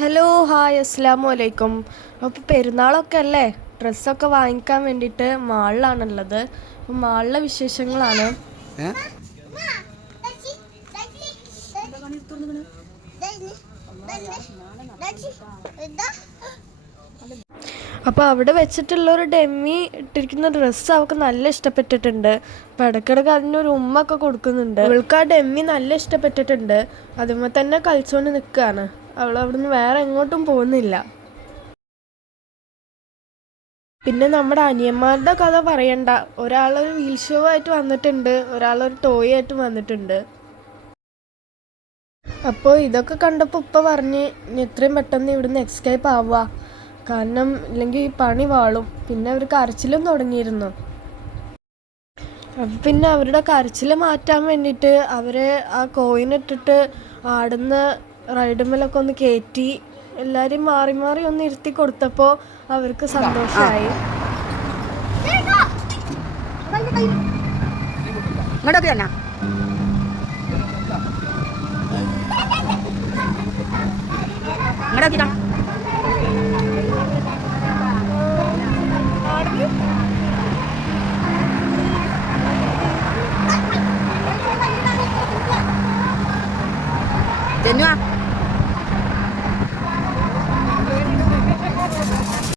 Hello hi അസ്സലാമു അലൈക്കും. അപ്പോൾ പെരുന്നാളൊക്കെ അല്ലേ, ഡ്രസ്സൊക്കെ വാങ്ങിക്കാൻ വേണ്ടിയിട്ട് മാളിലാണുള്ളത്. അപ്പോൾ മാളിലെ വിശേഷങ്ങളാണ്. അപ്പോൾ അവിടെ വെച്ചിട്ടുള്ളൊരു ഡെമ്മി ഇട്ടിരിക്കുന്ന ഡ്രസ്സ് അവൾക്ക് നല്ല ഇഷ്ടപ്പെട്ടിട്ടുണ്ട്. അപ്പോൾ ഇടയ്ക്കിടയ്ക്ക് അതിനൊരു ഉമ്മൊക്കെ കൊടുക്കുന്നുണ്ട്. അവൾക്ക് ആ ഡെമ്മി നല്ല ഇഷ്ടപ്പെട്ടിട്ടുണ്ട്. അതുമ്പോൾ തന്നെ കളിച്ചുകൊണ്ട് നിൽക്കുകയാണ്. അവൾ അവിടുന്ന് വേറെ എങ്ങോട്ടും പോകുന്നില്ല. പിന്നെ നമ്മുടെ അനിയന്മാരുടെ കഥ പറയണ്ട. ഒരാളൊരു വീൽ ഷോ ആയിട്ട് വന്നിട്ടുണ്ട്, ഒരാളൊരു ടോയ് ആയിട്ട് വന്നിട്ടുണ്ട്. അപ്പോൾ ഇതൊക്കെ കണ്ടപ്പോൾ ഉപ്പ പറഞ്ഞ് ഇനി എത്രയും പെട്ടെന്ന് ഇവിടുന്ന് എസ്കേപ്പ് ആവുക, കാരണം ഇല്ലെങ്കിൽ പണി വാളും. പിന്നെ അവർ കരച്ചിലും തുടങ്ങിയിരുന്നു. അപ്പം പിന്നെ അവരുടെ കരച്ചിൽ മാറ്റാൻ വേണ്ടിയിട്ട് അവരെ ആ കോയിനിട്ടിട്ട് ആടുന്ന റൈഡുമ്മലൊക്കെ ഒന്ന് കയറ്റി എല്ലാവരും മാറി മാറി ഒന്ന് ഇരുത്തി കൊടുത്തപ്പോൾ അവർക്ക് സന്തോഷമായി. Jenua